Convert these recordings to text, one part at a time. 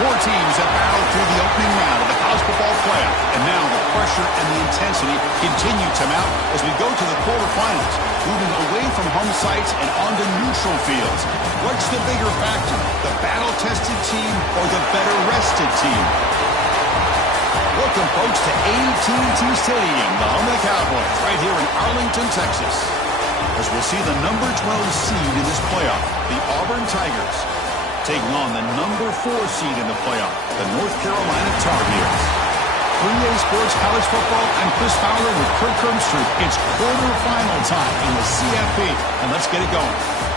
Four teams have battled through the opening round of the college football playoff, and now the pressure and the intensity continue to mount as we go to the quarterfinals, moving away from home sites and onto neutral fields. What's the bigger factor, the battle-tested team or the better-rested team? Welcome, folks, to AT&T Stadium, the home of the Cowboys, right here in Arlington, Texas, as we'll see the number 12 seed in this playoff, the Auburn Tigers, taking on the number 4 seed in the playoff, the North Carolina Tar Heels. 3A Sports College Football, I'm Chris Fowler with Kirk Kermstrup. It's quarterfinal time in the CFP, and let's get it going.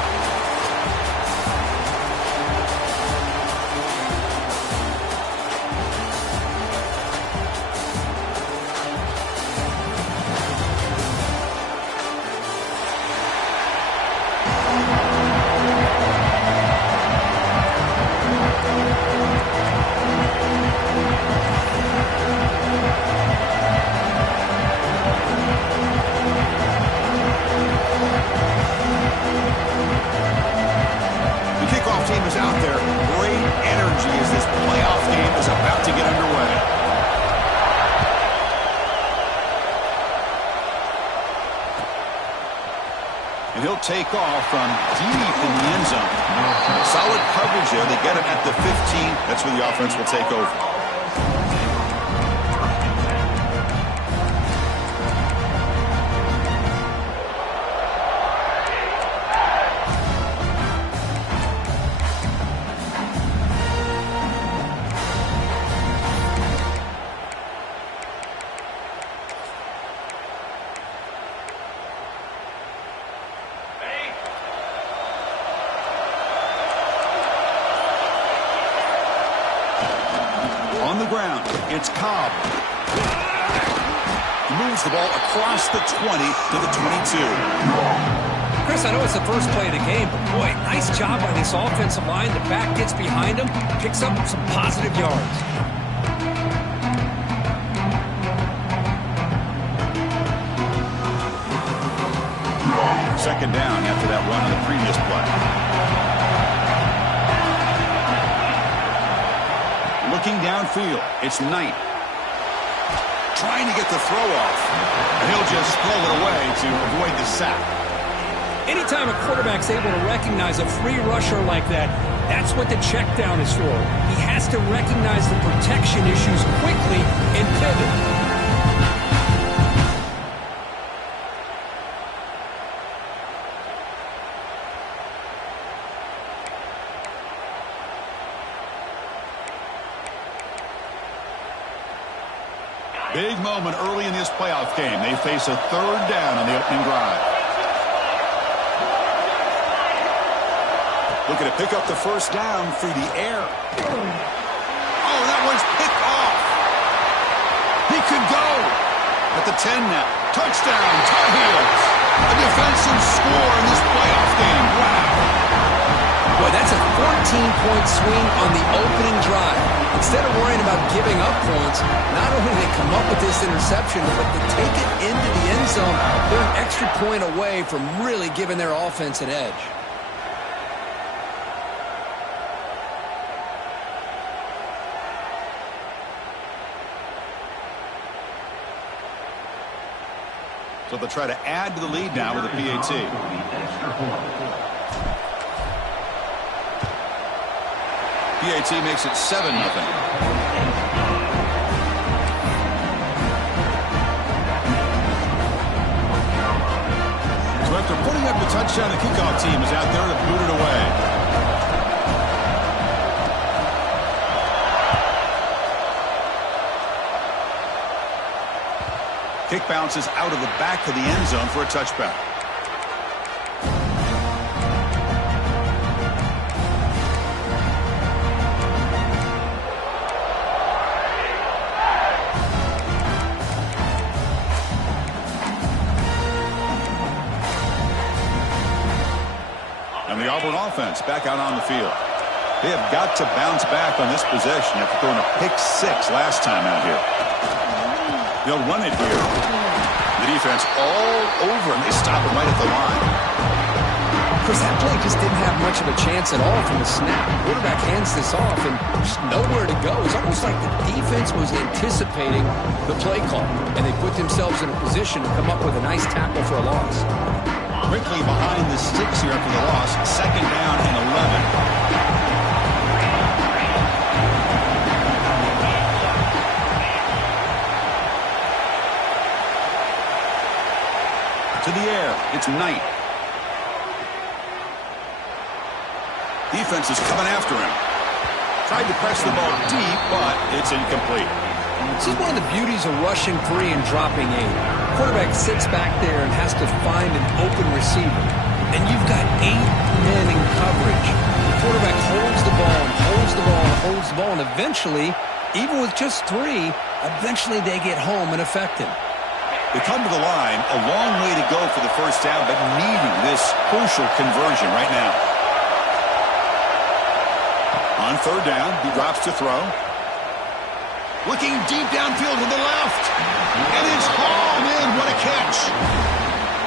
Take off from deep in the end zone. Solid coverage there. They get him at the 15. That's where the offense will take over. On the ground, it's Cobb. He moves the ball across the 20 to the 22. Chris, I know it's the first play of the game, but boy, nice job by this offensive line. The back gets behind him, picks up some positive yards. Second down after that run on the previous play. Looking downfield, it's Knight. Trying to get the throw off. And he'll just throw it away to avoid the sack. Anytime a quarterback's able to recognize a free rusher like that, that's what the check down is for. He has to recognize the protection issues quickly and pivot. Big moment early in this playoff game. They face a third down on the opening drive. Looking to pick up the first down through the air. Oh, that one's picked off. He could go at the 10 now. Touchdown, Tar Heels. A defensive score in this playoff game. Wow. Boy, that's a 14-point swing on the opening drive. Instead of worrying about giving up points, not only do they come up with this interception, but to take it into the end zone, they're an extra point away from really giving their offense an edge. So they'll try to add to the lead now with a PAT. PAT makes it 7-0. So after putting up the touchdown, the kickoff team is out there to boot it away. Kick bounces out of the back of the end zone for a touchback. And the Auburn offense back out on the field. They have got to bounce back on this possession after throwing a pick-6 last time out here. They'll run it here. The defense all over, and they stop it right at the line. Chris, that play just didn't have much of a chance at all from the snap. The quarterback hands this off, and there's nowhere to go. It's almost like the defense was anticipating the play call, and they put themselves in a position to come up with a nice tackle for a loss. Quickly behind the sticks here after the loss. 2nd down and 11. To the air, it's Knight. Defense is coming after him. Tried to press the ball deep, but it's incomplete. This is one of the beauties of rushing 3 and dropping 8. Quarterback sits back there and has to find an open receiver. And you've got 8 men in coverage. The quarterback holds the ball and holds the ball and holds the ball, and eventually, even with just 3, eventually they get home and affect him. They come to the line, a long way to go for the first down, but needing this crucial conversion right now. On 3rd down, he drops to throw. Looking deep downfield to the left. And it's hauled in. What a catch.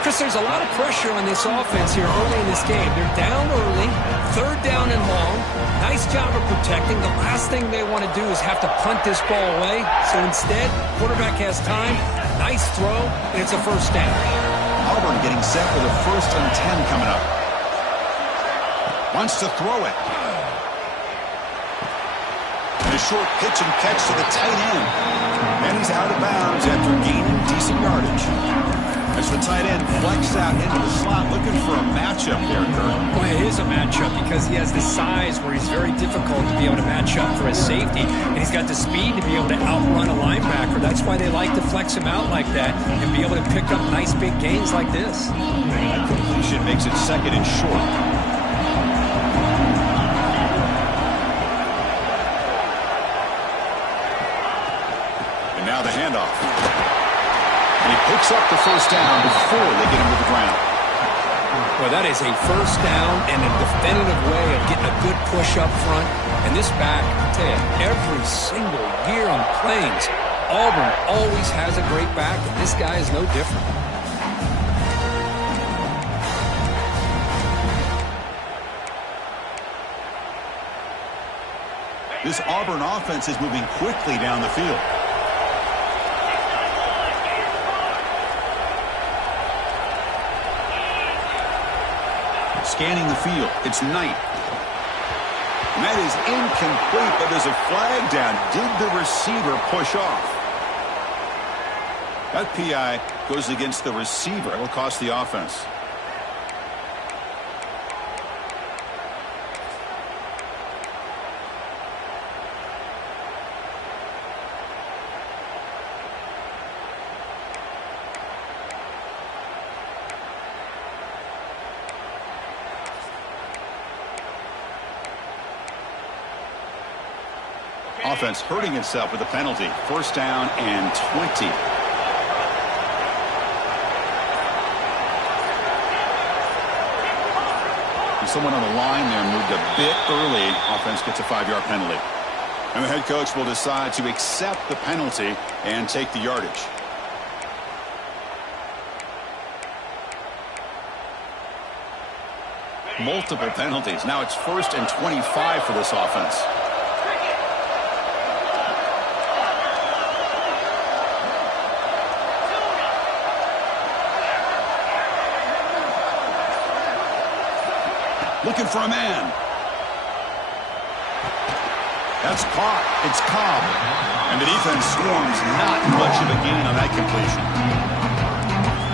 Chris, there's a lot of pressure on this offense here early in this game. They're down early, 3rd down and long. Nice job of protecting. The last thing they want to do is have to punt this ball away. So instead, quarterback has time. Nice throw, and it's a 1st down. Auburn getting set with a 1st and 10 coming up. Wants to throw it. And a short pitch and catch to the tight end. And he's out of bounds after gaining decent yardage. As the tight end flexed out into the slot, looking for a matchup there, Kurt. Well, it is a matchup because he has the size where he's very difficult to be able to match up for a safety, and he's got the speed to be able to outrun a linebacker. That's why they like to flex him out like that and be able to pick up nice big gains like this. That completion makes it 2nd and short. And now the handoff. And he picks up the 1st down before they get him to the ground. Well, that is a 1st down and a definitive way of getting a good push up front. And this back, I tell you, every single year on Plains, Auburn always has a great back, and this guy is no different. This Auburn offense is moving quickly down the field. Scanning the field, it's Knight. And that is incomplete, but there's a flag down. Did the receiver push off? That PI goes against the receiver. It will cost the offense. Offense hurting itself with a penalty. 1st down and 20. And someone on the line there moved a bit early. Offense gets a 5-yard penalty. And the head coach will decide to accept the penalty and take the yardage. Multiple penalties. Now it's 1st and 25 for this offense. Looking for a man. That's caught. It's Cobb. And the defense swarms. Not much of a gain on that completion.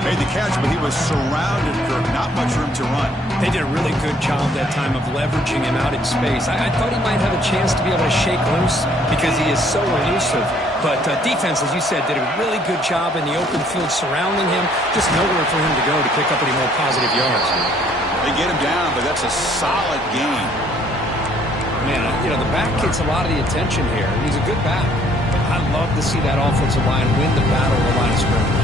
Made the catch, but he was surrounded, Kirk. Not much room to run. They did a really good job that time of leveraging him out in space. I thought he might have a chance to be able to shake loose because he is so elusive. But defense, as you said, did a really good job in the open field surrounding him. Just nowhere for him to go to pick up any more positive yards. They get him down, but that's a solid gain. Man, the back gets a lot of the attention here. He's a good back. I love to see that offensive line win the battle of the line of scrimmage.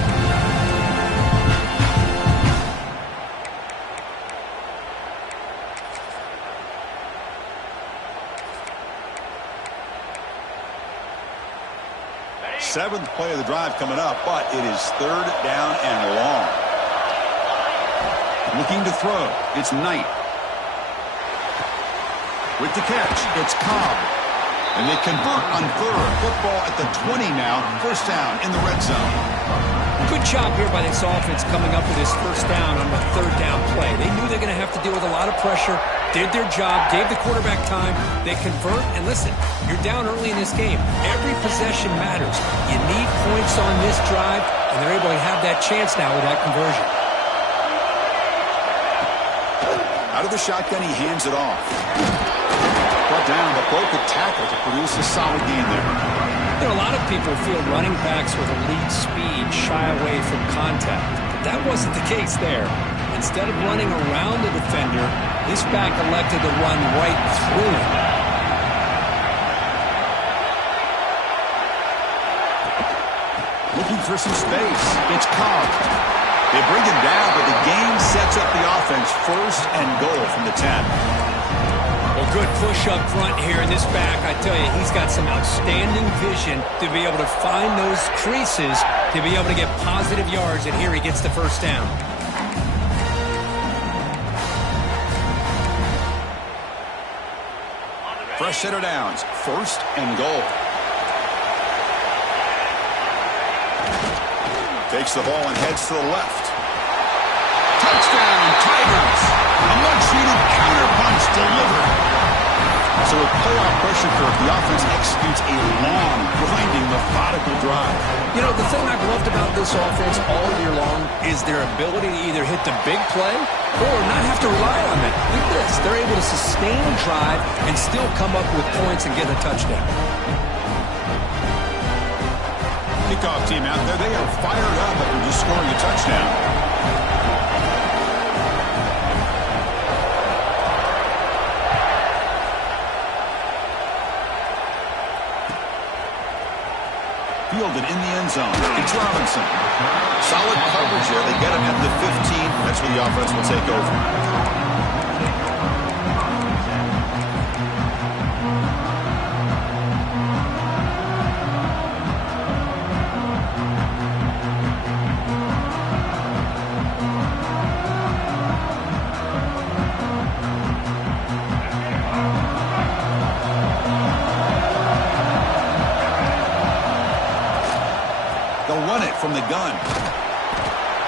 Seventh play of the drive coming up, but it is 3rd down and long. Looking to throw. It's Knight. With the catch, it's Cobb. And they convert on third. Football at the 20 now. First down in the red zone. Good job here by this offense coming up with this first down on the third down play. They knew they were going to have to deal with a lot of pressure, did their job, gave the quarterback time. They convert, and listen, you're down early in this game. Every possession matters. You need points on this drive, and they're able to have that chance now with that conversion. Out of the shotgun, he hands it off. Brought down, but broke the tackle to produce a solid gain there. You know, a lot of people feel running backs with elite speed shy away from contact. But that wasn't the case there. Instead of running around the defender, this back elected to run right through him. Looking for some space. It's Cobb. They bring him down, but the game sets up the offense. First and goal from the 10. Well, good push up front here in this back. I tell you, he's got some outstanding vision to be able to find those creases, to be able to get positive yards, and here he gets the first down. Fresh set of downs. First and goal. Takes the ball and heads to the left. Touchdown, Tigers! A much-needed counterpunch delivered. So with playoff pressure curve, the offense executes a long, grinding, methodical drive. You know, the thing I've loved about this offense all year long is their ability to either hit the big play or not have to rely on it. Look at this. They're able to sustain a drive and still come up with points and get a touchdown. Kickoff team out there, they are fired up after just scoring a touchdown. Fielded in the end zone. It's Robinson. Solid coverage there. They get him at the 15. That's where the offense will take over. They'll run it from the gun.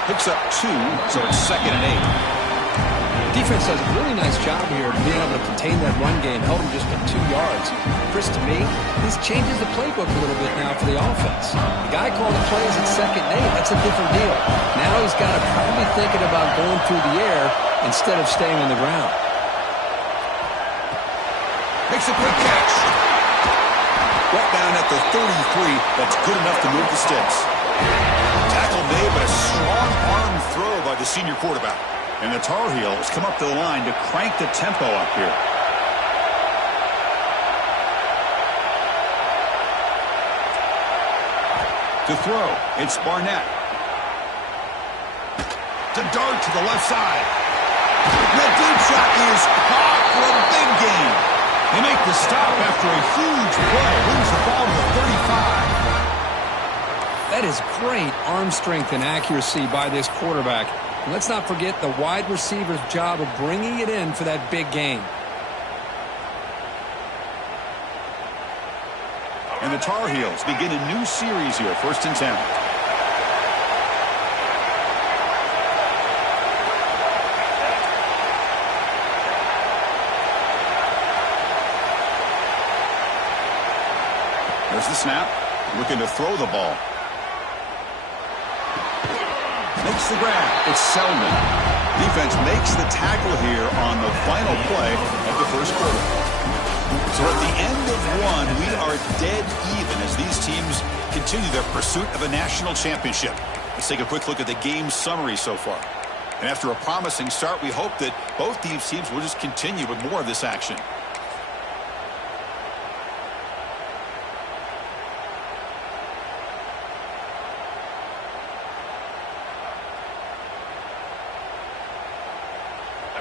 Picks up 2, so it's 2nd and 8. Defense does a really nice job here of being able to contain that run game, held him just at 2 yards. Chris, to me, this changes the playbook a little bit now for the offense. The guy calling the plays at 2nd and 8, that's a different deal. Now he's got to probably thinking about going through the air instead of staying on the ground. Makes a quick catch. Brought down at the 33. That's good enough to move the sticks. Tackle made, but a strong arm throw by the senior quarterback. And the Tar Heels come up to the line to crank the tempo up here. To throw, it's Barnett. To dart to the left side. The deep shot is caught for a big gain. They make the stop after a huge play. Brings the ball to the 35. That is great arm strength and accuracy by this quarterback. And let's not forget the wide receiver's job of bringing it in for that big gain. And the Tar Heels begin a new series here, 1st and 10. There's the snap. Looking to throw the ball. Makes the grab. It's Selman. Defense makes the tackle here on the final play of the first quarter. So at the end of one, we are dead even as these teams continue their pursuit of a national championship. Let's take a quick look at the game summary so far. And after a promising start, we hope that both these teams will just continue with more of this action.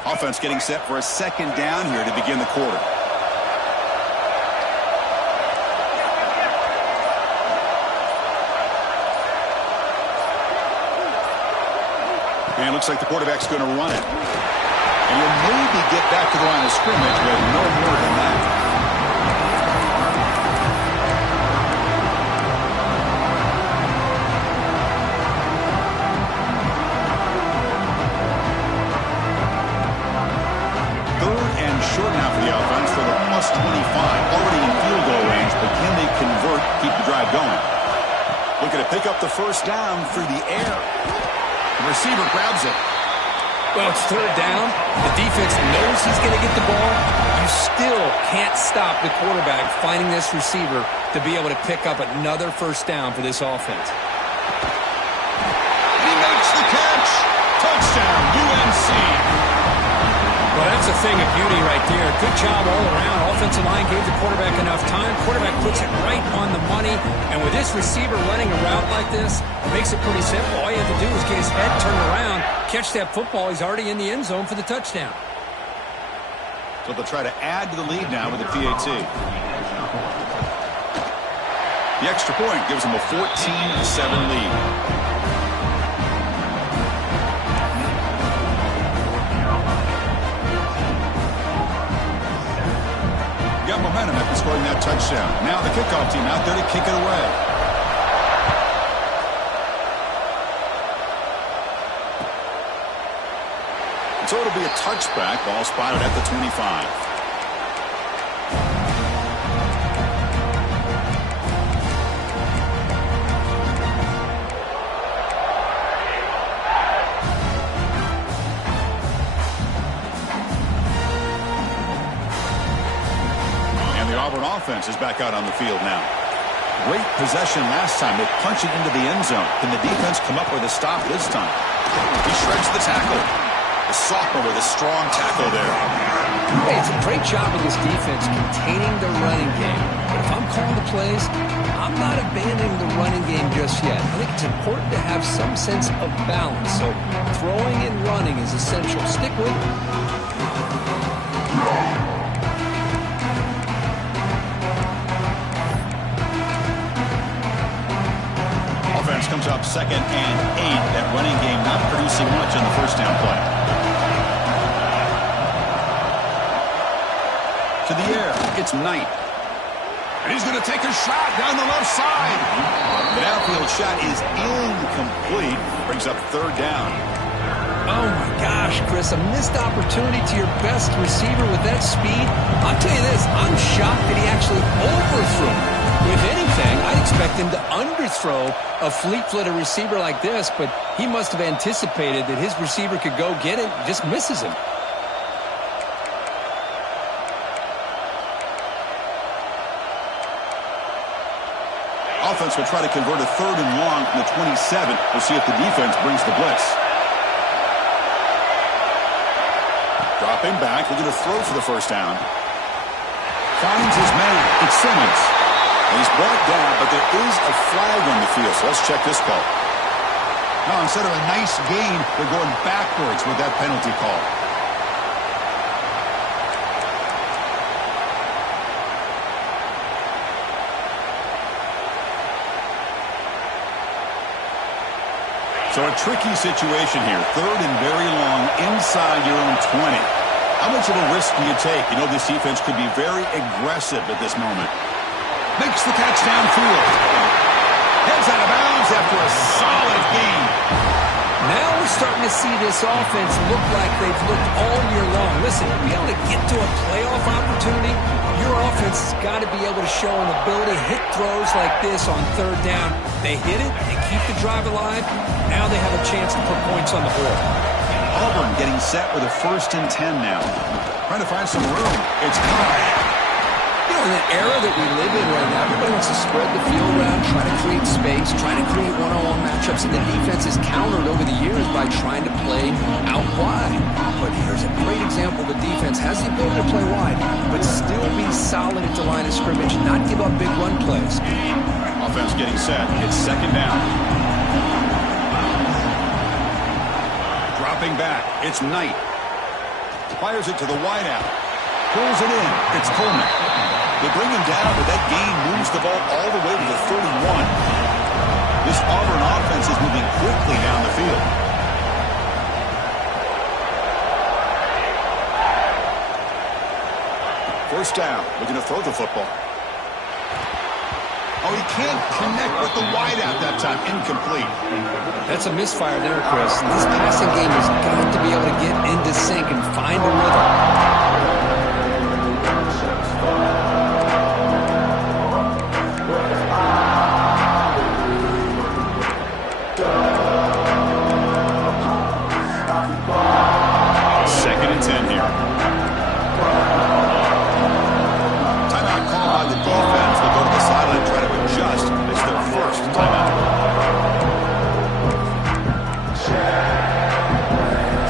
Offense getting set for a 2nd down here to begin the quarter. And it looks like the quarterback's going to run it. And he'll maybe get back to the line of scrimmage, but no more than that. Short now for the offense for the +25. Already in field goal range, but can they convert, keep the drive going? Looking to pick up the first down through the air. The receiver grabs it. Well, it's third down. The defense knows he's going to get the ball. You still can't stop the quarterback finding this receiver to be able to pick up another first down for this offense. He makes the catch. Touchdown, UNC. Well, that's a thing of beauty right there. Good job all around. Offensive line gave the quarterback enough time. Quarterback puts it right on the money. And with this receiver running a route like this, it makes it pretty simple. All you have to do is get his head turned around, catch that football. He's already in the end zone for the touchdown. So they'll try to add to the lead now with the PAT. The extra point gives them a 14-7 lead. Got momentum after scoring that touchdown. Now the kickoff team out there to kick it away. So it'll be a touchback. Ball spotted at the 25. Offense is back out on the field now. Great possession last time. They punch it into the end zone. Can the defense come up with a stop this time? He shreds the tackle. The sophomore with a strong tackle there. Hey, it's a great job of this defense containing the running game. But if I'm calling the plays, I'm not abandoning the running game just yet. I think it's important to have some sense of balance. So throwing and running is essential. Stick with it. Comes up 2nd and 8. That running game not producing much on the first down play. To the air. It's Knight. And he's going to take a shot down the left side. The downfield shot is incomplete. Brings up 3rd down. Oh, my gosh, Chris. A missed opportunity to your best receiver with that speed. I'll tell you this. I'm shocked that he actually overthrew him. If anything, I'd expect him to underthrow a fleet-footed receiver like this, but he must have anticipated that his receiver could go get it, just misses him. Offense will try to convert a 3rd and long from the 27. We'll see if the defense brings the blitz. Dropping back, looking to throw for the first down. Finds his man. It's Simmons. He's brought down, but there is a flag on the field, so let's check this call. Now, instead of a nice gain, they're going backwards with that penalty call. So a tricky situation here. 3rd and very long inside your own 20. How much of a risk do you take? You know this defense could be very aggressive at this moment. Makes the catch downfield. Heads out of bounds after a solid gain. Now we're starting to see this offense look like they've looked all year long. Listen, to be able to get to a playoff opportunity, your offense has got to be able to show an ability to hit throws like this on 3rd down. They hit it, they keep the drive alive. Now they have a chance to put points on the board. Auburn getting set with a 1st and 10 now. Trying to find some room. It's caught. You know, in the era that we live in right now, everybody wants to spread the field around, try to create space, try to create one-on-one matchups, and the defense is countered over the years by trying to play out wide. But here's a great example. The defense has the ability to play wide, but still be solid at the line of scrimmage, not give up big run plays. Offense getting set. It's 2nd down. Dropping back. It's Knight. Fires it to the wideout. Pulls it in. It's Coleman. They bring him down, but that gain moves the ball all the way to the 31. This Auburn offense is moving quickly down the field. First down, looking to throw the football. Oh, he can't connect with the wideout that time. Incomplete. That's a misfire there, Chris. This passing game has got to be able to get into sync and find a rhythm. Second and 10 here. Timeout called by the defense. They'll go to the sideline and try to adjust. It's their first timeout.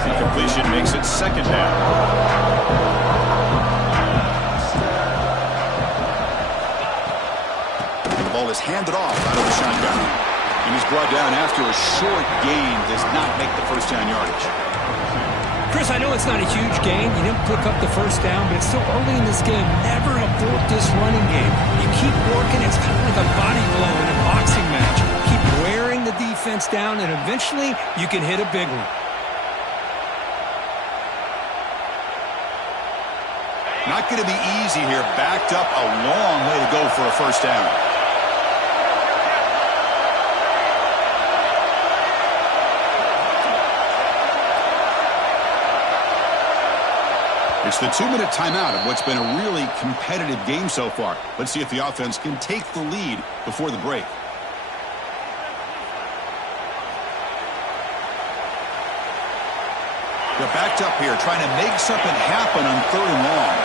The completion makes it second down. And the ball is handed off out of the shotgun. And he's brought down after a short gain. Does not make the first down yardage. Chris, I know it's not a huge gain. You didn't pick up the first down, but it's still early in this game. Never abort this running game. You keep working. It's kind of like a body blow in a boxing match. Keep wearing the defense down, and eventually you can hit a big one. Not going to be easy here. Backed up a long way to go for a first down. It's the 2-minute timeout of what's been a really competitive game so far. Let's see if the offense can take the lead before the break. They're backed up here trying to make something happen on 3rd and long.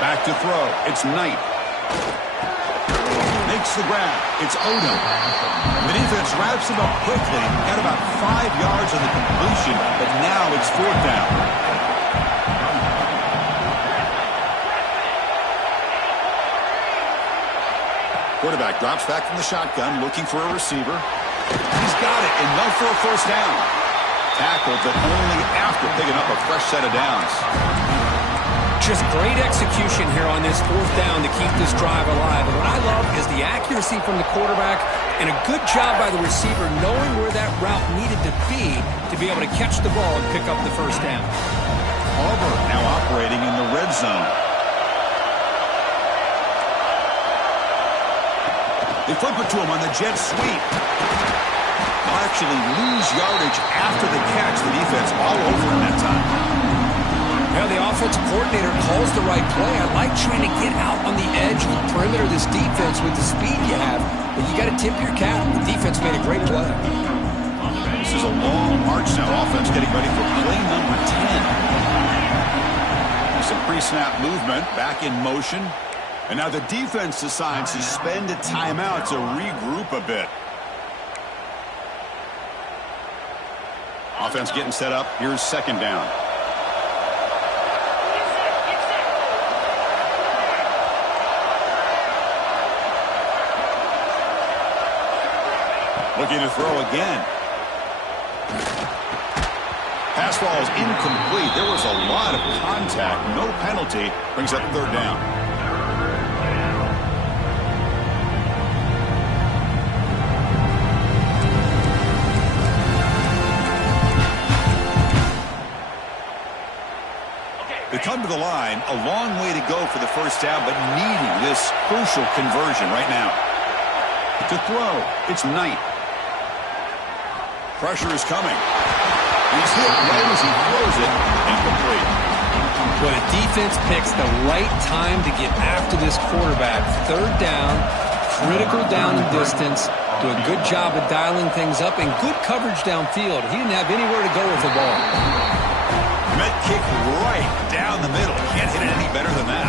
Back to throw. It's Knight. Makes the grab. It's Odom. The defense wraps him up quickly. Got about 5 yards on the completion, but now it's 4th down. Quarterback drops back from the shotgun, looking for a receiver. He's got it, enough for a first down. Tackled, but only after picking up a fresh set of downs. Just great execution here on this 4th down to keep this drive alive. And what I love is the accuracy from the quarterback and a good job by the receiver knowing where that route needed to be able to catch the ball and pick up the first down. Auburn now operating in the red zone. They flip it to him on the jet sweep. They'll actually lose yardage after the catch. The defense all over him that time. Well, the offensive coordinator calls the right play. I like trying to get out on the edge of the perimeter of this defense with the speed you have, but you got to tip your cap. The defense made a great play. This is a long march now. Offense getting ready for play number 10. Some pre-snap movement, back in motion. And now the defense decides to spend a timeout to regroup a bit. Offense getting set up. Here's second down. Looking to throw again. Pass ball is incomplete. There was a lot of contact. No penalty. Brings up 3rd down. They come to the line. A long way to go for the first down, but needing this crucial conversion right now. To throw, it's Knight. Pressure is coming. He's hit right as he throws it. Incomplete. When a defense picks the right time to get after this quarterback, 3rd down, critical down and distance, do a good job of dialing things up, and good coverage downfield. He didn't have anywhere to go with the ball. Met kick right down the middle. Can't hit it any better than that.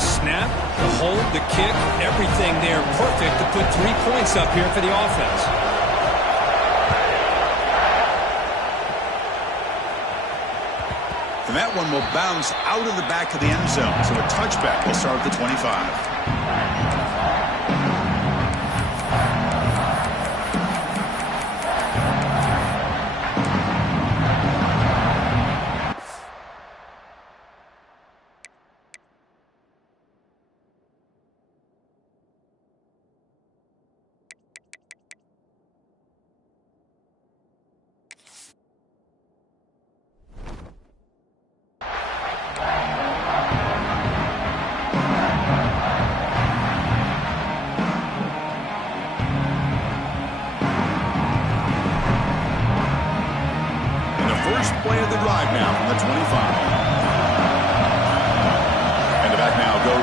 Snap, the hold, the kick, everything there perfect to put 3 points up here for the offense. And that one will bounce out of the back of the end zone. So a touchback will start at the 25.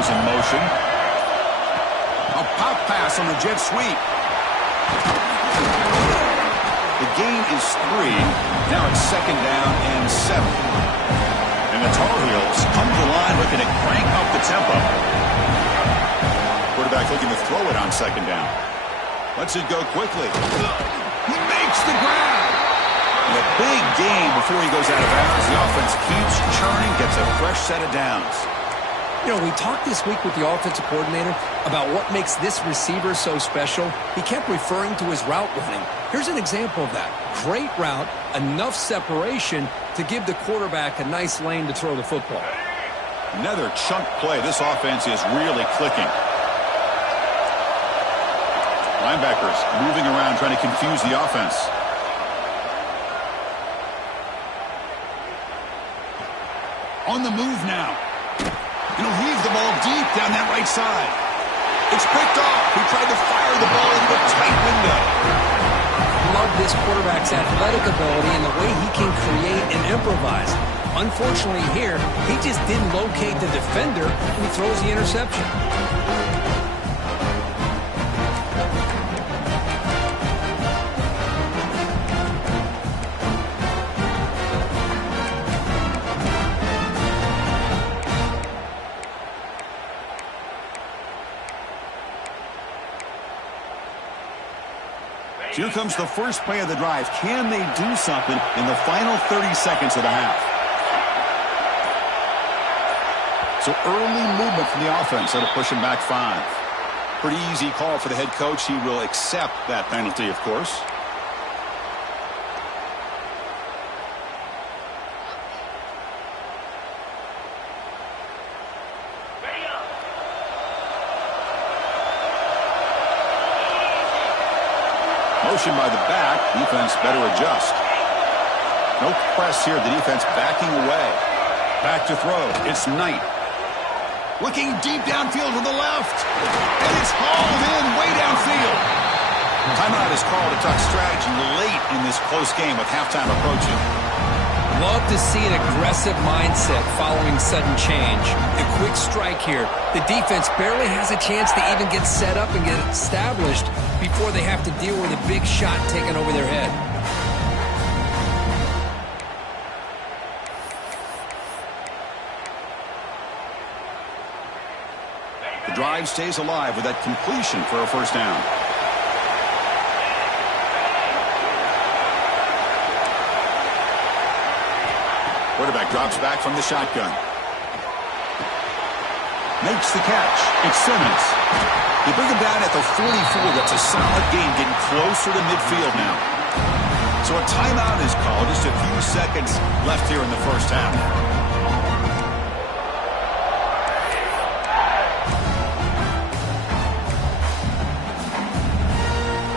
goes in motion. A pop pass on the jet sweep. The gain is 3. Now it's 2nd down and 7. And the Tar Heels come to the line looking to crank up the tempo. Quarterback looking to throw it on 2nd down. Lets it go quickly. He makes the grab. And a big gain before he goes out of bounds. The offense keeps churning, gets a fresh set of downs. You know, we talked this week with the offensive coordinator about what makes this receiver so special. He kept referring to his route running. Here's an example of that. Great route, enough separation to give the quarterback a nice lane to throw the football. Another chunk play. This offense is really clicking. Linebackers moving around, trying to confuse the offense. On the move now. And he'll heave the ball deep down that right side. It's picked off. He tried to fire the ball into a tight window. Love this quarterback's athletic ability and the way he can create and improvise. Unfortunately here, he just didn't locate the defender and he throws the interception. Here comes the first play of the drive. Can they do something in the final 30 seconds of the half? So early movement from the offense. That'll push him back 5. Pretty easy call for the head coach. He will accept that penalty, of course. Motion by the back. Defense better adjust. No press here. The defense backing away. Back to throw. It's Knight. Looking deep downfield to the left. And it's hauled in way downfield. Timeout is called to talk strategy late in this close game with halftime approaching. Love to see an aggressive mindset following sudden change. A quick strike here. The defense barely has a chance to even get set up and get established before they have to deal with a big shot taken over their head. The drive stays alive with that completion for a first down. Quarterback drops back from the shotgun. Makes the catch. It's Simmons. They bring him down at the 44. That's a solid gain, getting closer to midfield now. So a timeout is called. Just a few seconds left here in the first half.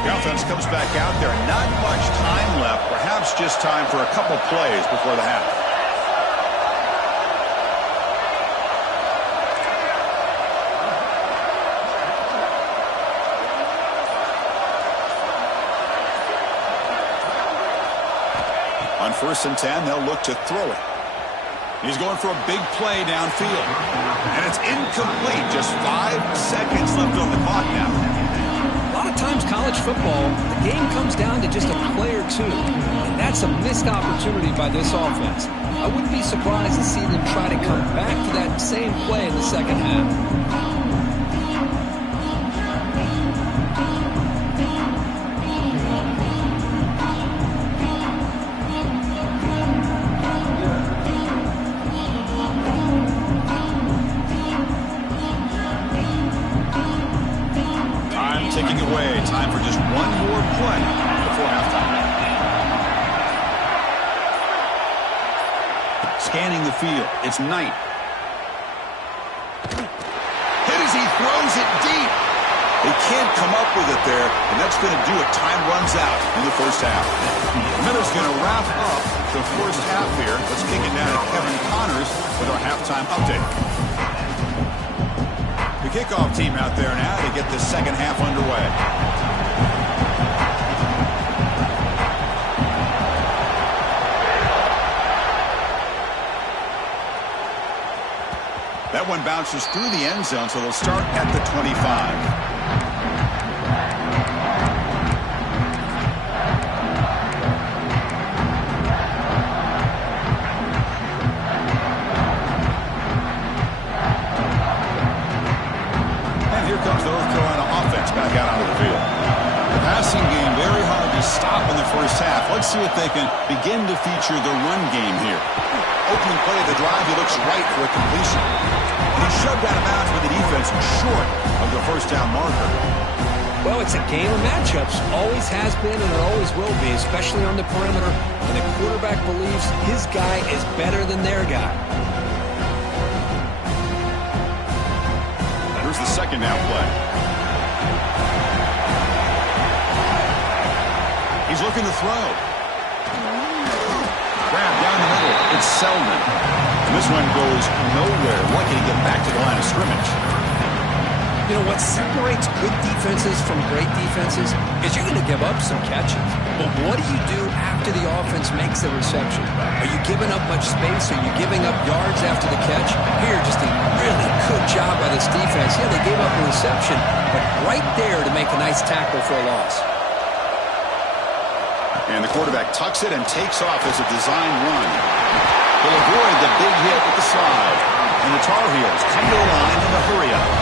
The offense comes back out there. Not much time left. Perhaps just time for a couple plays before the half. On 1st and 10, they'll look to throw it. He's going for a big play downfield. And it's incomplete. Just 5 seconds left on the clock now. A lot of times college football, the game comes down to just a play or two. And that's a missed opportunity by this offense. I wouldn't be surprised to see them try to come back to that same play in the second half. Ticking away. Time for just one more play before halftime. Scanning the field. It's Knight. Hit as he throws it deep. They can't come up with it there, and that's going to do it. Time runs out in the first half. Miller's going to wrap up the first half here. Let's kick it down to Kevin Connors with our halftime update. The kickoff team out there now to get the second half underway. That That one bounces through the end zone, so they'll start at the 25. Back out onto the field. The passing game very hard to stop in the first half. Let's see if they can begin to feature the run game here. Opening play of the drive, he looks right for a completion. And he's shoved out of bounds with the defense short of the first down marker. Well, it's a game of matchups. Always has been and it always will be, especially on the perimeter. And the quarterback believes his guy is better than their guy. Here's the second down play. He's looking to throw. Grab down the middle. It's Selman. And this one goes nowhere. Lucky to get back to the line of scrimmage. You know, what separates good defenses from great defenses is you're going to give up some catches. But what do you do after the offense makes a reception? Are you giving up much space? Are you giving up yards after the catch? Here, just a really good job by this defense. Yeah, they gave up a reception, but right there to make a nice tackle for a loss. And the quarterback tucks it and takes off as a designed run. He'll avoid the big hit with the slide. And the Tar Heels come to the line in a hurry up.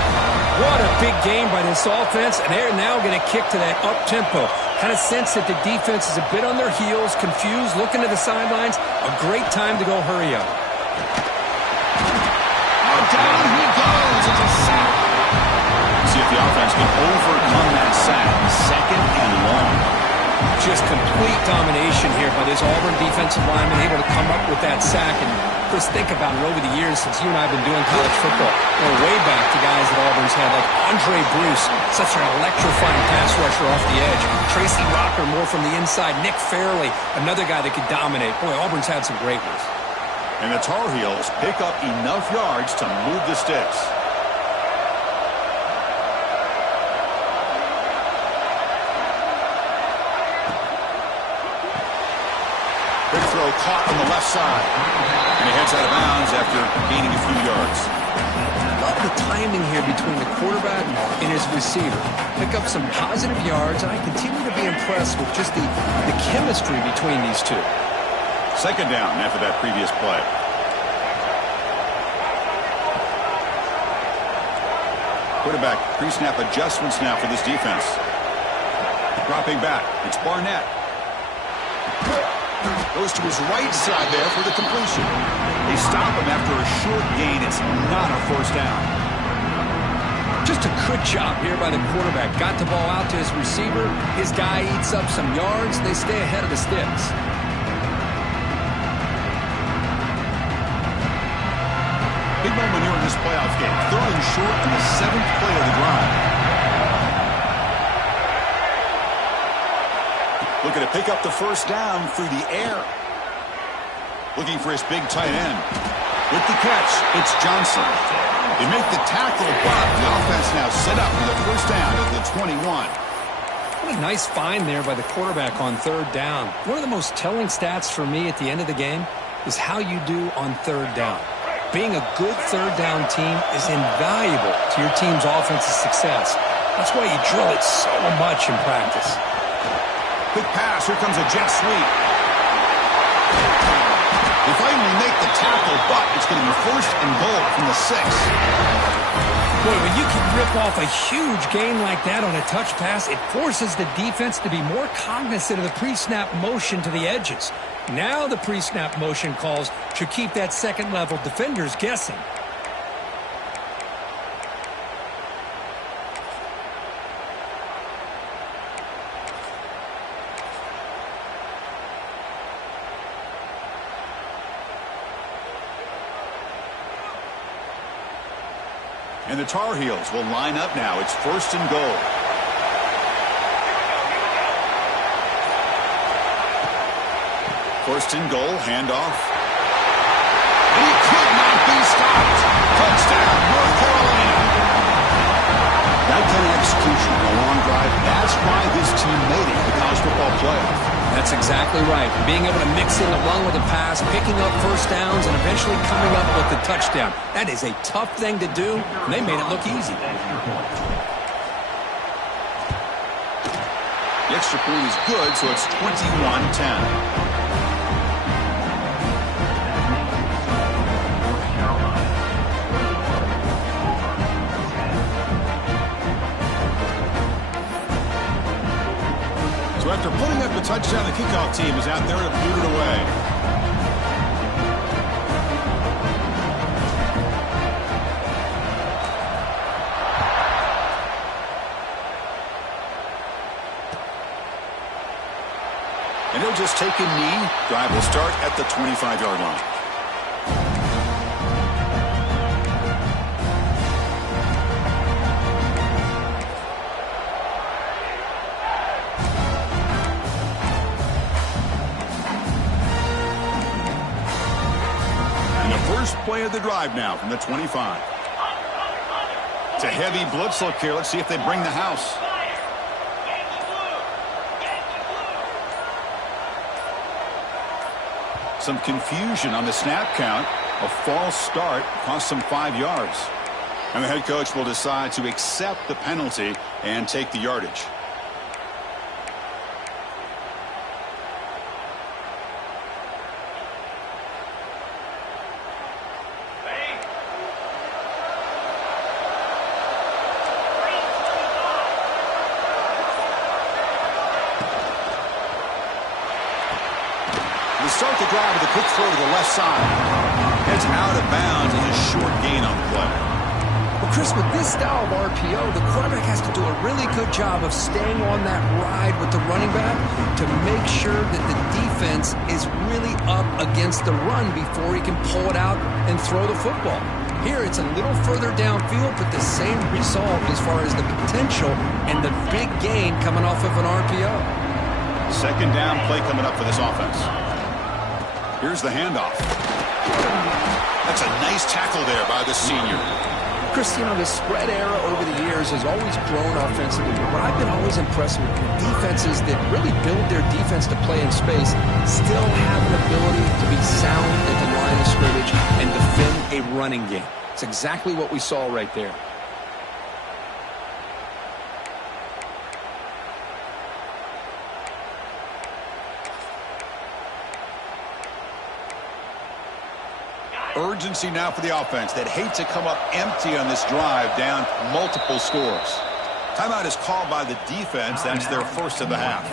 What a big game by this offense, and they're now going to kick to that up-tempo. Kind of sense that the defense is a bit on their heels, confused, looking to the sidelines. A great time to go hurry up. Oh, down he goes. It's a sack. See if the offense can overcome that sack. Second and long. Just complete domination here by this Auburn defensive lineman, able to come up with that sack. And Chris, think about it over the years since you and I have been doing college football. We're way back to guys that Auburn's had, like Andre Bruce, such an electrifying pass rusher off the edge. Tracy Rocker, more from the inside. Nick Fairley, another guy that could dominate. Boy, Auburn's had some great ones. And the Tar Heels pick up enough yards to move the sticks. Big throw caught on the left side. And he heads out of bounds after gaining a few yards. Love the timing here between the quarterback and his receiver. Pick up some positive yards, and I continue to be impressed with just the chemistry between these two. Second down after that previous play. Quarterback pre-snap adjustments now for this defense. Dropping back. It's Barnett. Goes to his right side there for the completion. They stop him after a short gain. It's not a first down. Just a good job here by the quarterback. Got the ball out to his receiver. His guy eats up some yards. They stay ahead of the sticks. Big moment here in this playoff game. Third and short on the 7th play of the drive. Looking to pick up the first down through the air. Looking for his big tight end. With the catch, it's Johnson. They make the tackle, but the offense now set up for the first down at the 21. What a nice find there by the quarterback on third down. One of the most telling stats for me at the end of the game is how you do on third down. Being a good third down team is invaluable to your team's offensive success. That's why you drill it so much in practice. Quick pass. Here comes a jet sweep. They finally make the tackle, but it's going to be first and goal from the 6. Boy, when you can rip off a huge gain like that on a touch pass, it forces the defense to be more cognizant of the pre-snap motion to the edges. Now the pre-snap motion calls should keep that second-level defenders guessing. And the Tar Heels will line up now. It's first and goal. First and goal, handoff. And he could not be stopped. Touchdown, North Carolina. That kind of execution on a long drive, that's why this team made it to the college football playoff. That's exactly right. Being able to mix in the run with a pass, picking up first downs, and eventually coming up with the touchdown. That is a tough thing to do, and they made it look easy. The extra point is good, so it's 21-10. So after putting up the touchdown, the kickoff team is out there to boot it away. And he'll just take a knee. Drive will start at the 25-yard line. First play of the drive now from the 25. It's a heavy blitz look here. Let's see if they bring the house. Some confusion on the snap count. A false start cost them 5 yards. And the head coach will decide to accept the penalty and take the yardage. Start the drive with a quick throw to the left side. Heads out of bounds and a short gain on the play. Well, Chris, with this style of RPO, the quarterback has to do a really good job of staying on that ride with the running back to make sure that the defense is really up against the run before he can pull it out and throw the football. Here, it's a little further downfield, but the same result as far as the potential and the big gain coming off of an RPO. Second down play coming up for this offense. Here's the handoff. That's a nice tackle there by the senior. Chris, you know, the spread era over the years has always grown offensively, but I've been always impressed with defenses that really build their defense to play in space, still have an ability to be sound at the line of scrimmage and defend a running game. It's exactly what we saw right there. Urgency now for the offense that hate to come up empty on this drive, down multiple scores. Timeout is called by the defense. That's their first of the half.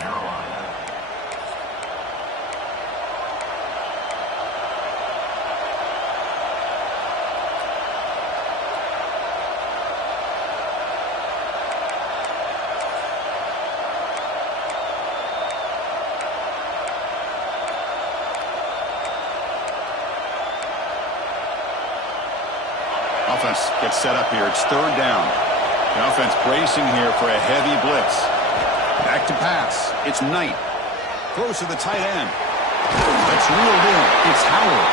Offense gets set up here. It's third down. The offense bracing here for a heavy blitz. Back to pass. It's Knight. Close to the tight end. That's reeled in. It's Howard.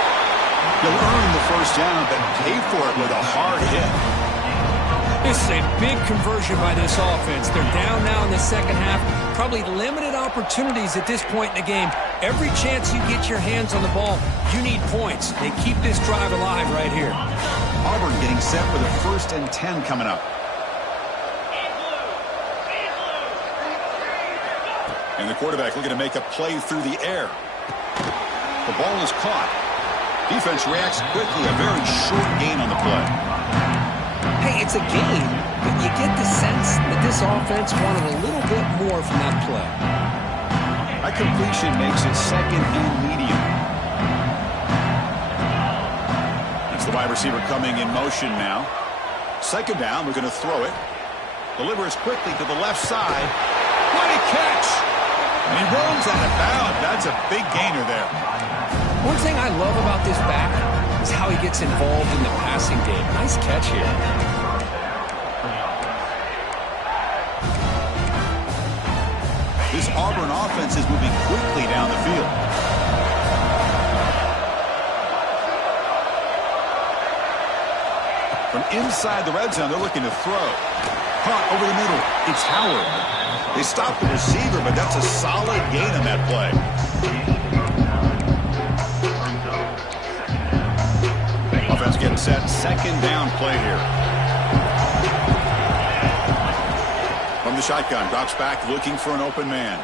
He'll earn the first down, but pay for it with a hard hit. This is a big conversion by this offense. They're down now in the second half. Probably limited opportunities at this point in the game. Every chance you get your hands on the ball, you need points. They keep this drive alive right here. Auburn getting set for the 1st and 10 coming up. And the quarterback looking to make a play through the air. The ball is caught. Defense reacts quickly. A very short gain on the play. Hey, it's a game, but you get the sense that this offense wanted a little bit more from that play. That completion makes it second and medium. That's the wide receiver coming in motion now. Second down, we're going to throw it. Delivers quickly to the left side. What a catch! And he rolls out of bounds. That's a big gainer there. One thing I love about this back is how he gets involved in the passing game. Nice catch here. This Auburn offense is moving quickly down the field. From inside the red zone, they're looking to throw. caught over the middle. It's Howard. They stopped the receiver, but that's a solid gain on that play. Offense getting set. Second down play here. From the shotgun, drops back looking for an open man.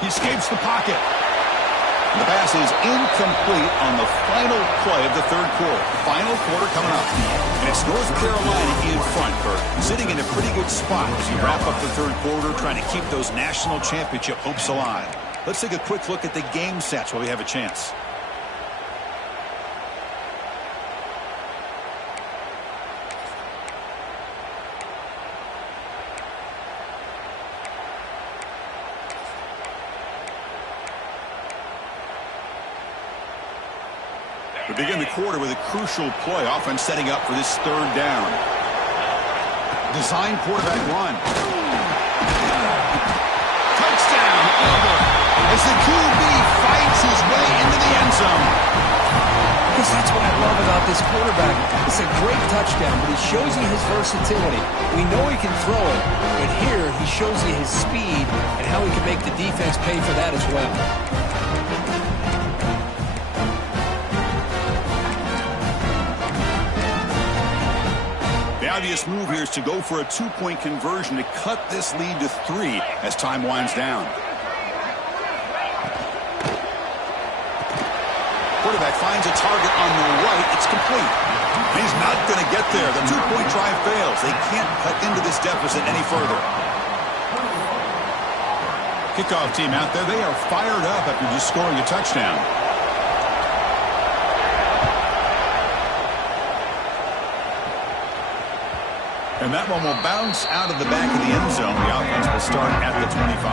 He escapes the pocket. And the pass is incomplete on the final play of the third quarter. Final quarter coming up. And it's North Carolina in front, Kurt. Sitting in a pretty good spot as you wrap up the third quarter, trying to keep those national championship hopes alive. Let's take a quick look at the game sets while we have a chance. We begin the quarter with a crucial play. Offense setting up for this third down. Design quarterback run. Touchdown, Auburn, as the QB fights his way into the end zone. Because that's what I love about this quarterback. It's a great touchdown, but he shows you his versatility. We know he can throw it, but here he shows you his speed and how he can make the defense pay for that as well. The obvious move here is to go for a two-point conversion to cut this lead to 3 as time winds down. Quarterback finds a target on the right. It's complete. He's not going to get there. The two-point drive fails. They can't cut into this deficit any further. Kickoff team out there. They are fired up after just scoring a touchdown. And that one will bounce out of the back of the end zone. The offense will start at the 25.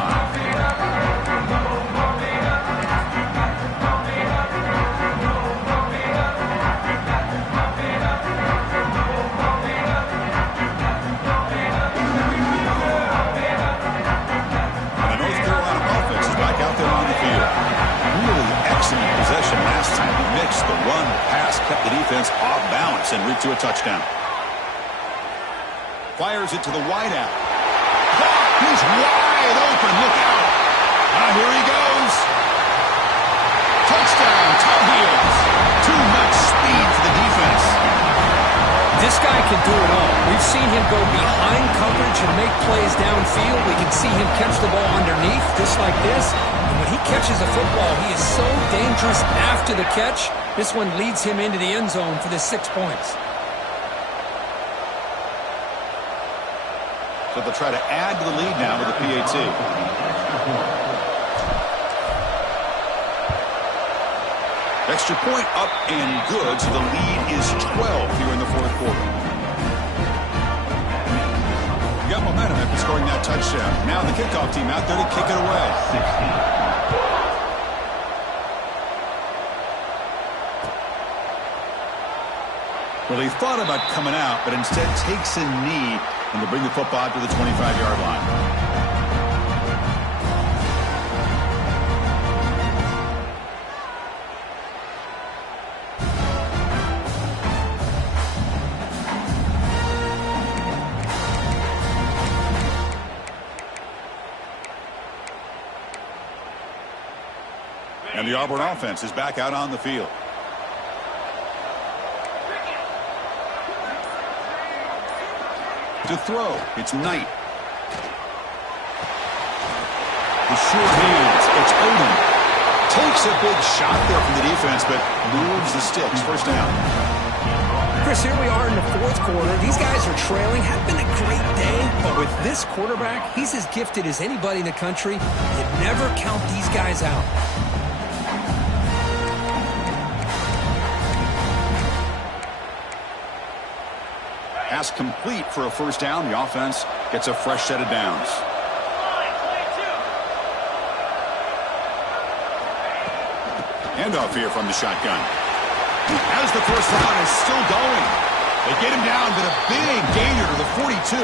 And the North Carolina offense is back out there on the field. Really excellent possession last time. He mixed the run, pass, kept the defense off balance, and route to a touchdown. Fires it to the wideout. He's wide open. Look out. Here he goes. Touchdown, Tar Heels. Too much speed for the defense. This guy can do it all. We've seen him go behind coverage and make plays downfield. We can see him catch the ball underneath, just like this. And when he catches a football, he is so dangerous after the catch. This one leads him into the end zone for the 6 points. So they'll try to add to the lead now with the PAT. Extra point up and good, so the lead is 12 here in the fourth quarter. You got momentum after scoring that touchdown. Now the kickoff team out there to kick it away. Well, he thought about coming out, but instead takes a knee and to bring the football to the 25-yard line. And the Auburn offense is back out on the field. To throw, it's Knight. The sure hands, it's Odom. Takes a big shot there from the defense, but moves the sticks. First down. Chris, here we are in the fourth quarter. These guys are trailing. Had been a great day, but with this quarterback, he's as gifted as anybody in the country. You never count these guys out. Pass complete for a first down. The offense gets a fresh set of downs. Handoff here from the shotgun. As the first down is still going. They get him down, but a big gainer to the 42.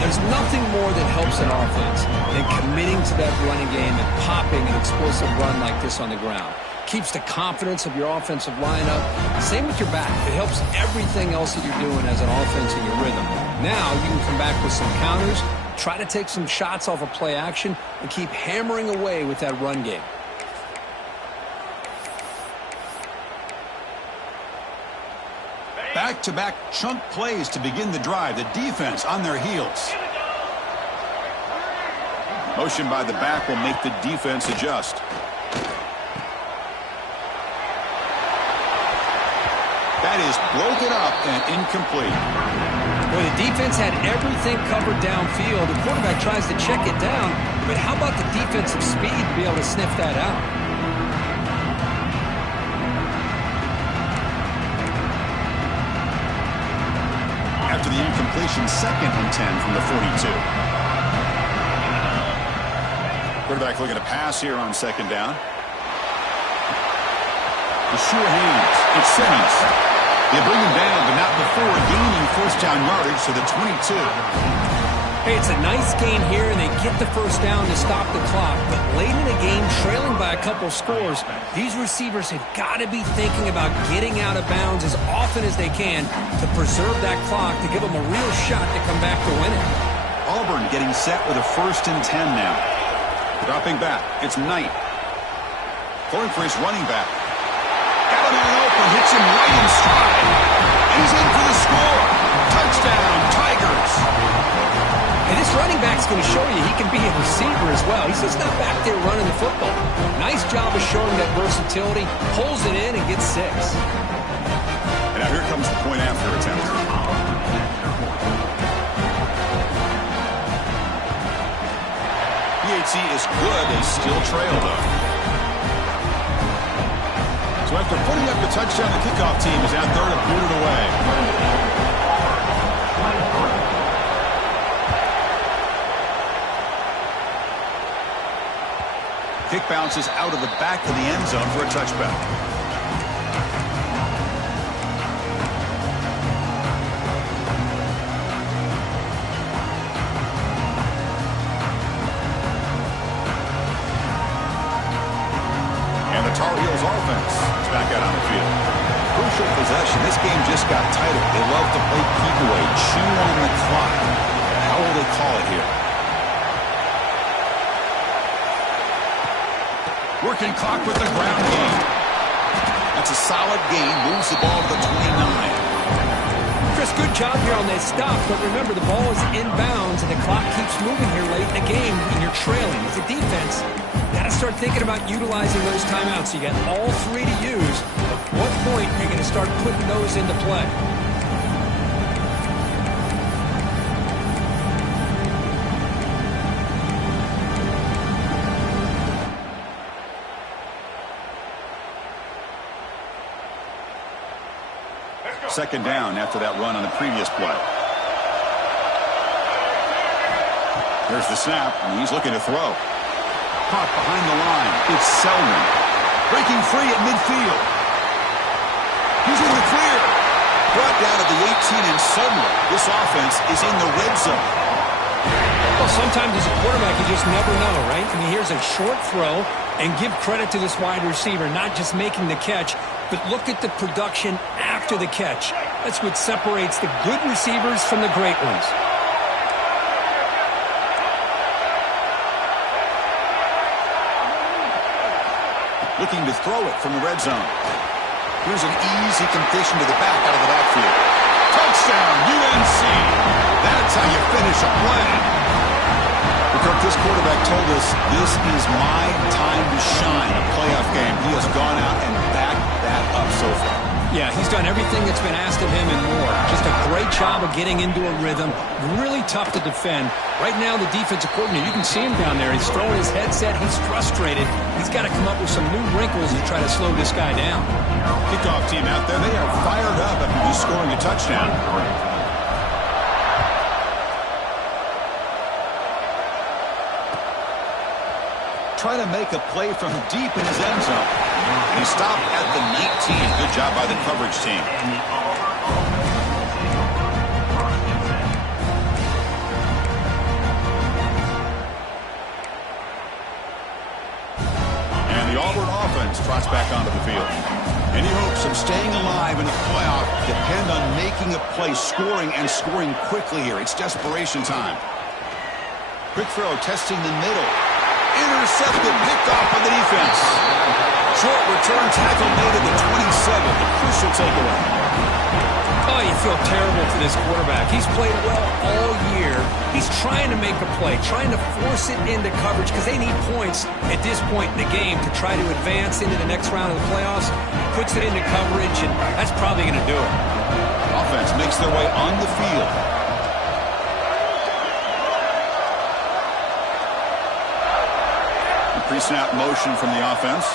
There's nothing more that helps an offense than committing to that running game and popping an explosive run like this on the ground. keeps the confidence of your offensive lineup. Same with your back. It helps everything else that you're doing as an offense in your rhythm. Now you can come back with some counters, try to take some shots off of play action, and keep hammering away with that run game. Back-to-back chunk plays to begin the drive. The defense on their heels. Motion by the back will make the defense adjust. That is broken up and incomplete. Well, the defense had everything covered downfield. The quarterback tries to check it down, but how about the defensive speed to be able to sniff that out? After the incompletion, 2nd and 10 from the 42. Quarterback looking to pass here on 2nd down. The sure hands. It's Simmons. They bring him down, but not before gaining 1st down yardage to the 22. Hey, it's a nice gain here, and they get the 1st down to stop the clock. But late in the game, trailing by a couple scores, these receivers have got to be thinking about getting out of bounds as often as they can to preserve that clock, to give them a real shot to come back to win it. Auburn getting set with a 1st and 10 now. Dropping back. It's Knight. Going for his running back. Got a man open. Hits him right in stride. And he's in for the score. Touchdown, Tigers. And this running back's going to show you he can be a receiver as well. He's just not back there running the football. Nice job of showing that versatility. Pulls it in and gets 6. And now here comes the point after attempt. PAT is good. They still trail, though. So after putting up the touchdown, the kickoff team is out there to boot it away. Kick bounces out of the back of the end zone for a touchback. And the Tar Heels offense is back out on the field. Crucial possession. This game just got tighter. They love to play keep away, chew on the clock. How will they call it here? Working clock with the ground game. That's a solid gain. Moves the ball to the 29. Chris, good job here on that stop, but remember, the ball is inbounds, and the clock keeps moving here late in the game, and you're trailing. As a defense, got to start thinking about utilizing those timeouts. You got all 3 to use. At what point are you going to start putting those into play? Second down after that run on the previous play. There's the snap, and he's looking to throw. Caught behind the line. It's Selman. Breaking free at midfield. He's in the clear. Brought down at the 18, and suddenly this offense is in the red zone. Well, sometimes as a quarterback, you just never know, right? I mean, here's a short throw, and give credit to this wide receiver, not just making the catch, but look at the production after the catch. That's what separates the good receivers from the great ones. Looking to throw it from the red zone. Here's an easy completion to the back out of the backfield. Touchdown, UNC. That's how you finish a play. Kirk, this quarterback told us this is my time to shine, a playoff game. He has gone out and backed that up so far. Yeah, he's done everything that's been asked of him and more. Just a great job of getting into a rhythm. Really tough to defend. Right now, the defensive coordinator, you can see him down there. He's throwing his headset. He's frustrated. He's got to come up with some new wrinkles to try to slow this guy down. Kickoff team out there, they are fired up after just scoring a touchdown. Trying to make a play from deep in his end zone. He stopped at the 19. Good job by the coverage team. And the Auburn offense tries trots back onto the field. Any hopes of staying alive in a playoff depend on making a play, scoring, and scoring quickly here. It's desperation time. Quick throw, testing the middle. Intercepted, picked off by the defense. Short return tackle made at the 27. The crucial takeaway. Oh, you feel terrible for this quarterback. He's played well all year. He's trying to make a play, trying to force it into coverage because they need points at this point in the game to try to advance into the next round of the playoffs. Puts it into coverage, and that's probably going to do it. Offense makes their way on the field. Pre-snap motion from the offense.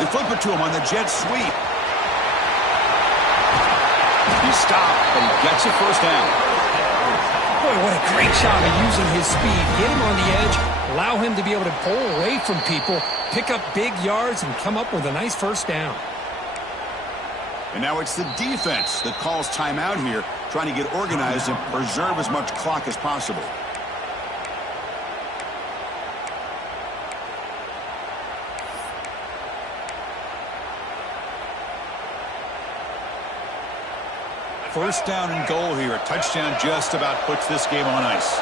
They flip it to him on the jet sweep. He stopped, but he gets a first down. Boy, what a great job of using his speed. Get him on the edge, allow him to be able to pull away from people, pick up big yards, and come up with a nice first down. And now it's the defense that calls timeout here, trying to get organized and preserve as much clock as possible. First down and goal here. A touchdown just about puts this game on ice.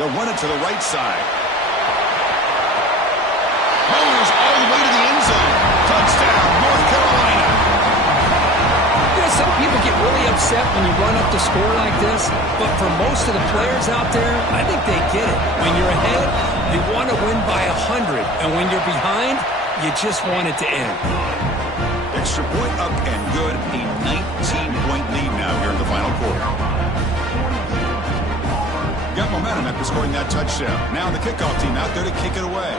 They'll run it to the right side. Mowers all the way to the end zone. Touchdown, North Carolina. You know, some people get really upset when you run up the score like this, but for most of the players out there, I think they get it. When you're ahead, you want to win by 100, and when you're behind, you just want it to end. Extra point up and good. A 19-point lead now here in the final quarter. Got momentum after scoring that touchdown. Now the kickoff team out there to kick it away.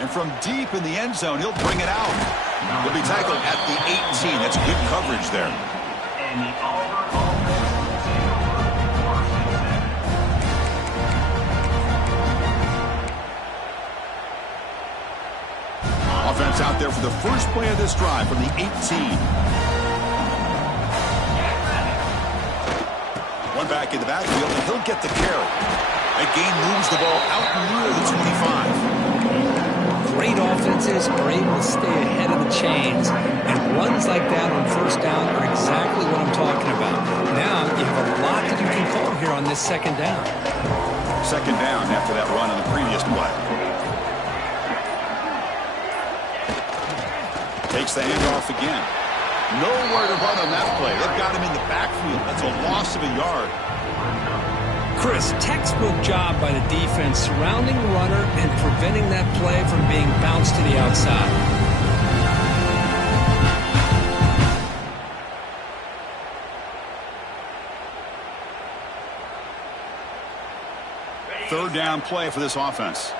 And from deep in the end zone, he'll bring it out. He'll be tackled at the 18. That's good coverage there. Offense out there for the first play of this drive from the 18. One back in the backfield, and he'll get the carry. That gain moves the ball out near the 25. Great offenses are able to stay ahead of the chains, and runs like that on first down are exactly what I'm talking about. Now you have a lot that you can call here on this second down. Second down after that run on the previous play. Takes the handoff again. Nowhere to run on that play. They've got him in the backfield. That's a loss of a yard. Chris, textbook job by the defense surrounding the runner and preventing that play from being bounced to the outside. Third down play for this offense.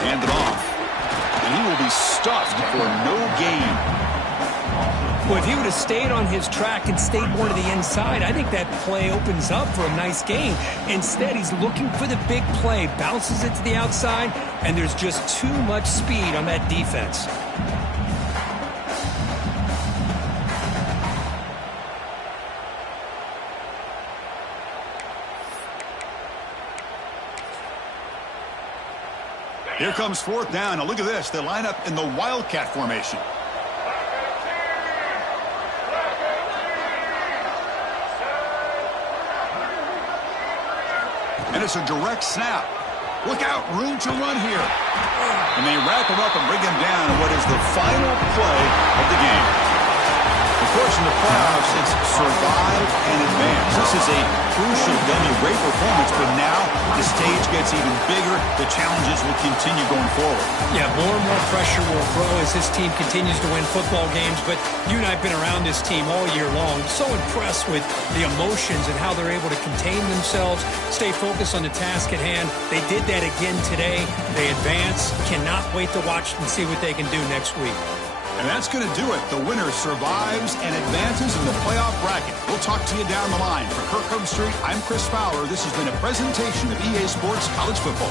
Hand it off. And he will be stuffed for no gain. Well, if he would have stayed on his track and stayed more to the inside, I think that play opens up for a nice gain. Instead, he's looking for the big play, bounces it to the outside, and there's just too much speed on that defense. Here comes fourth down. Now look at this. They line up in the Wildcat formation. And it's a direct snap. Look out, room to run here. And they wrap him up and bring him down in what is the final play of the game. Of course, in the playoffs, it's survive and advance. This is a crucial dummy, great performance, but now the stage gets even bigger. The challenges will continue going forward. Yeah, more and more pressure will grow as this team continues to win football games, but you and I have been around this team all year long. So impressed with the emotions and how they're able to contain themselves, stay focused on the task at hand. They did that again today. They advance. Cannot wait to watch and see what they can do next week. And that's going to do it. The winner survives and advances in the playoff bracket. We'll talk to you down the line. For Kirk Street, I'm Chris Fowler. This has been a presentation of EA Sports College Football.